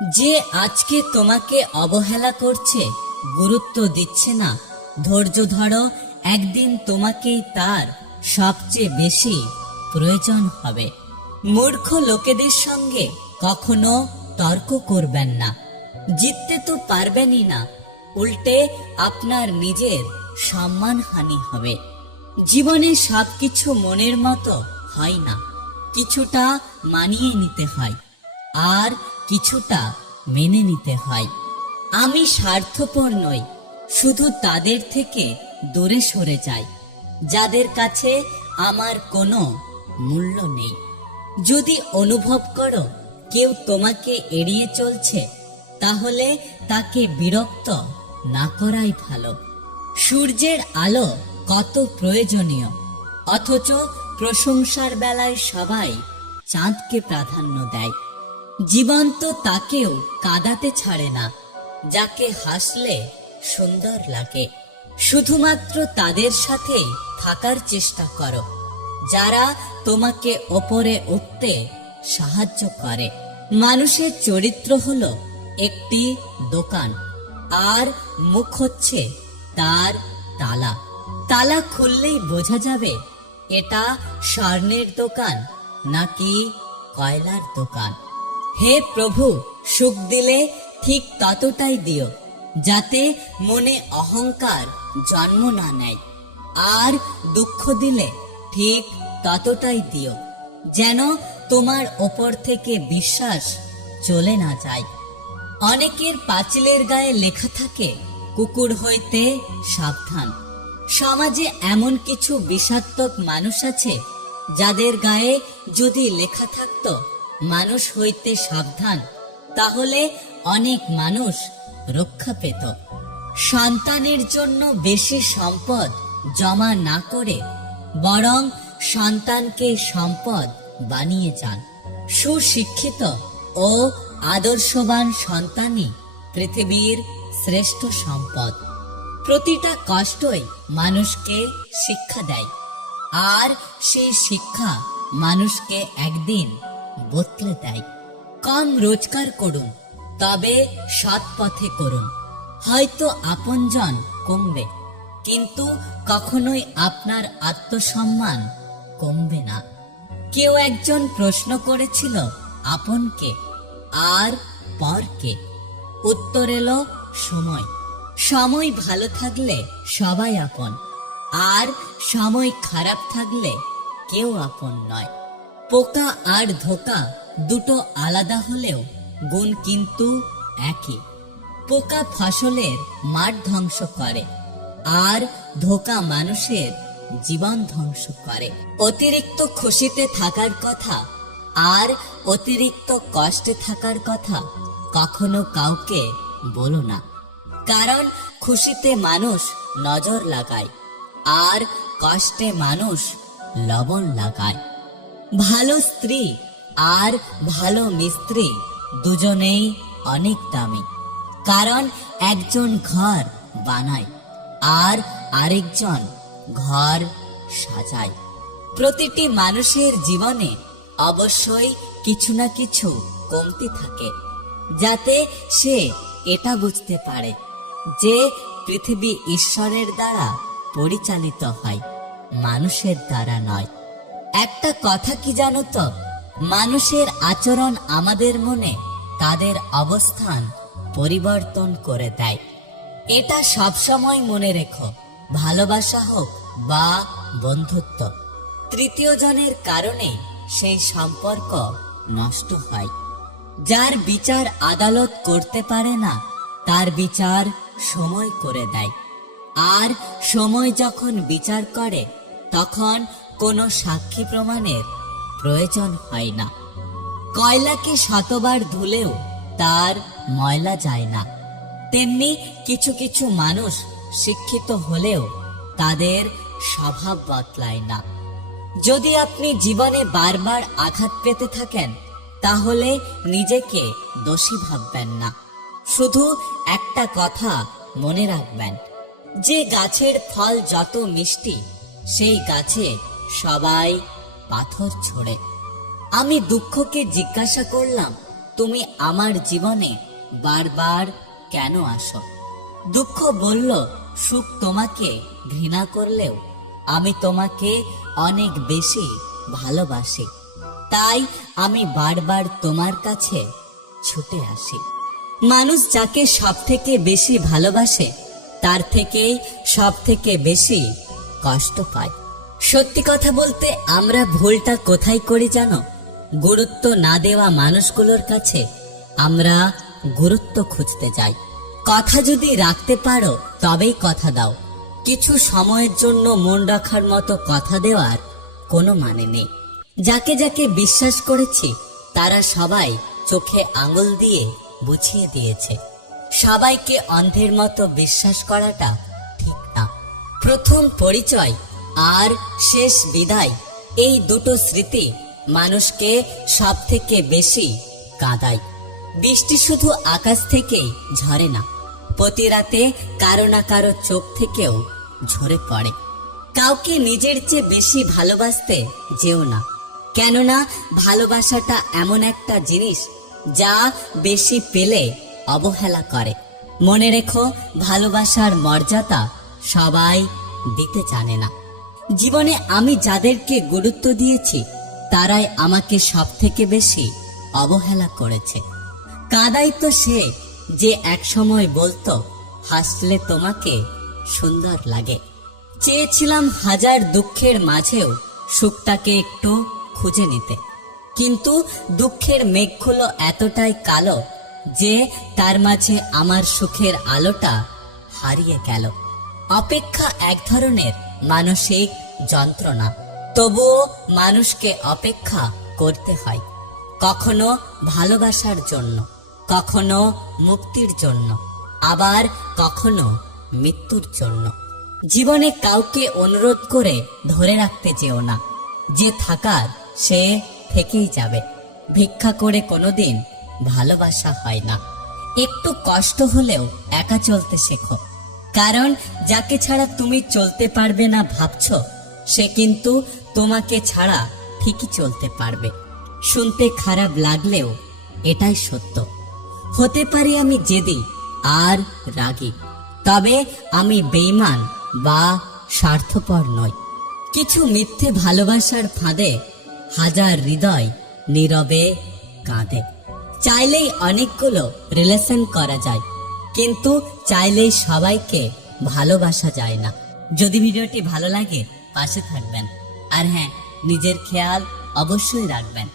যে আজকে তোমাকে অবহেলা করছে, গুরুত্ব দিচ্ছে না, ধৈর্য ধরো, একদিন তোমাকেই তার সবচেয়ে বেশি প্রয়োজন হবে। মূর্খ লোকেদের সঙ্গে কখনো তর্ক করবেন না, জিততে তো পারবেনই না, উল্টে আপনার নিজের সম্মানহানি হবে। জীবনে সবকিছু মনের মতো হয় না, কিছুটা মানিয়ে নিতে হয়, আর কিছুটা মেনে নিতে হয়। আমি স্বার্থপর নই, শুধু তাদের থেকে দূরে সরে যাই যাদের কাছে আমার কোনো মূল্য নেই। যদি অনুভব করো কেউ তোমাকে এড়িয়ে চলছে, তাহলে তাকে বিরক্ত না করাই ভালো। সূর্যের আলো কত প্রয়োজনীয়, অথচ প্রশংসার বেলায় সবাই চাঁদকে প্রাধান্য দেয়। জীবন্ত তাকেও কাঁদাতে ছাড়ে না, যাকে হাসলে সুন্দর লাগে। শুধুমাত্র তাদের সাথে থাকার চেষ্টা করো যারা তোমাকে ওপরে উঠতে সাহায্য করে। মানুষের চরিত্র হলো একটি দোকান, আর মুখ হচ্ছে তার তালা। তালা খুললেই বোঝা যাবে এটা স্বর্ণের দোকান নাকি কয়লার দোকান। হে প্রভু, সুখ দিলে ঠিক ততটাই দিও যাতে মনে অহংকার জন্ম না নেয়, আর দুঃখ দিলে ঠিক ততটাই দিও যেন তোমার ওপর থেকে বিশ্বাস চলে না যায়। অনেকের পাঁচিলের গায়ে লেখা থাকে কুকুর হইতে সাবধান। সমাজে এমন কিছু বিষাক্তক মানুষ আছে যাদের গায়ে যদি লেখা থাকতো মানুষ হইতে সাবধান, তাহলে অনেক মানুষ রক্ষা পেত। সন্তানের জন্য বেশি সম্পদ জমা না করে বরং সন্তানকে সম্পদ বানিয়ে যান। সুশিক্ষিত ও আদর্শবান সন্তানই পৃথিবীর শ্রেষ্ঠ সম্পদ। প্রতিটা কষ্টই মানুষকে শিক্ষা দেয়, আর সেই শিক্ষা মানুষকে একদিন বদলে দেয়। কম রোজগার করুন, তবে সৎ পথে করুন। হয়তো আপনজন কমবে, কিন্তু কখনোই আপনার আত্মসম্মান কমবে না। কেউ একজন প্রশ্ন করেছিল, আপনকে আর পরকে? উত্তর এলো সময়। সময় ভালো থাকলে সবাই আপন, আর সময় খারাপ থাকলে কেউ আপন নয়। পোকা আর ধোঁকা দুটো আলাদা হলেও গুণ কিন্তু একই। পোকা ফসলের মাঠ ধ্বংস করে, আর ধোঁকা মানুষের জীবন ধ্বংস করে। অতিরিক্ত খুশিতে থাকার কথা আর অতিরিক্ত কষ্টে থাকার কথা কখনো কাউকে বলো না, কারণ খুশিতে মানুষ নজর লাগায়, আর কষ্টে মানুষ লবণ লাগায়। ভালো স্ত্রী আর ভালো মিস্ত্রি দুজনেই অনেক দামি, কারণ একজন ঘর বানায় আর আরেকজন ঘর সাজায়। প্রতিটি মানুষের জীবনে অবশ্যই কিছু না কিছু কমতি থাকে, যাতে সে এটা বুঝতে পারে যে পৃথিবী ঈশ্বরের দ্বারা পরিচালিত হয়, মানুষের দ্বারা নয়। একটা কথা কি জানো তো, মানুষের আচরণ আমাদের মনে তাদের অবস্থান পরিবর্তন করে দেয়। এটা সবসময় মনে রেখো, ভালোবাসা হোক বা বন্ধুত্ব, তৃতীয় জনের কারণে সেই সম্পর্ক নষ্ট হয়। যার বিচার আদালত করতে পারে না, তার বিচার সময় করে দেয়, আর সময় যখন বিচার করে তখন কোনো সাক্ষী প্রমাণের প্রয়োজন হয় না। কয়লাকে শতবার ধুলেও তার ময়লা যায় না, তেমনি কিছু কিছু মানুষ শিক্ষিত হলেও তাদের স্বভাব বদলায় না। যদি আপনি জীবনে বারবার আঘাত পেতে থাকেন, তাহলে নিজেকে দোষী ভাববেন না। শুধু একটা কথা মনে রাখবেন, যে গাছের ফল যত মিষ্টি, সেই গাছে সবাই পাথর ছোড়ে। আমি দুঃখকে জিজ্ঞাসা করলাম, তুমি আমার জীবনে বারবার কেন আসো? দুঃখ বলল, সুখ তোমাকে ঘৃণা করলেও আমি তোমাকে অনেক বেশি ভালোবাসি, তাই আমি বারবার তোমার কাছে ছুটে আসি। মানুষ যাকে সব থেকে বেশি ভালোবাসে তার থেকেই সব থেকে বেশি কষ্ট পায়। সত্যি কথা বলতে আমরা ভুলটা কোথায় করি জানো? গুরুত্ব না দেওয়া মানুষগুলোর কাছে আমরা গুরুত্ব খুঁজতে যাই। কথা যদি রাখতে পারো তবেই কথা দাও। কিছু সময়ের জন্য মন রাখার মতো কথা দেওয়ার কোনো মানে নেই। যাকে যাকে বিশ্বাস করেছি তারা সবাই চোখে আঙুল দিয়ে বুঝিয়ে দিয়েছে, সবাইকে অন্ধের মতো বিশ্বাস করাটা ঠিক না। প্রথম পরিচয় আর শেষ বিদায়, এই দুটো স্মৃতি মানুষকে সব থেকে বেশি কাঁদায়। বৃষ্টি শুধু আকাশ থেকেই ঝরে না, প্রতি রাতে কারো না কারো চোখ থেকেও ঝরে পড়ে। কাউকে নিজের চেয়ে বেশি ভালোবাসতে যেও না, কেননা ভালোবাসাটা এমন একটা জিনিস যা বেশি পেলে অবহেলা করে। মনে রেখো, ভালোবাসার মর্যাদা সবাই দিতে জানে না। জীবনে আমি যাদেরকে গুরুত্ব দিয়েছি তারাই আমাকে সব থেকে বেশি অবহেলা করেছে। কাঁদাই তো সে যে একসময় বলতো, হাসলে তোমাকে সুন্দর লাগে। চেয়েছিলাম হাজার দুঃখের মাঝেও সুখটাকে একটু খুঁজে নিতে, কিন্তু দুঃখের মেঘগুলো এতটাই কালো যে তার মাঝে আমার সুখের আলোটা হারিয়ে গেল। অপেক্ষা এক ধরনের মানসিক যন্ত্রণা, তবুও মানুষকে অপেক্ষা করতে হয়, কখনো ভালোবাসার জন্য, কখনো মুক্তির জন্য, আবার কখনো মৃত্যুর জন্য। জীবনে কাউকে অনুরোধ করে ধরে রাখতে যেও না, যে থাকার সে থেকেই যাবে। ভিক্ষা করে কোনোদিন ভালোবাসা হয় না। একটু কষ্ট হলেও একা চলতে শেখো, কারণ যাকে ছাড়া তুমি চলতে পারবে না ভাবছো, সে কিন্তু তোমাকে ছাড়া ঠিকই চলতে পারবে। শুনতে খারাপ লাগলেও এটাই সত্য। হতে পারি আমি জেদি আর রাগী, তবে আমি বেঈমান বা স্বার্থপর নই। কিছু মিথ্যে ভালোবাসার ফাঁদে হাজার হৃদয় নীরবে কাঁদে। চাইলেই অনেকগুলো রিলেশন করা যায়, কিন্তু চাইলেই সবাইকে ভালোবাসা যায় না। যদি ভিডিওটি ভালো লাগে পাশে থাকবেন, আর হ্যাঁ, নিজের খেয়াল অবশ্যই রাখবেন।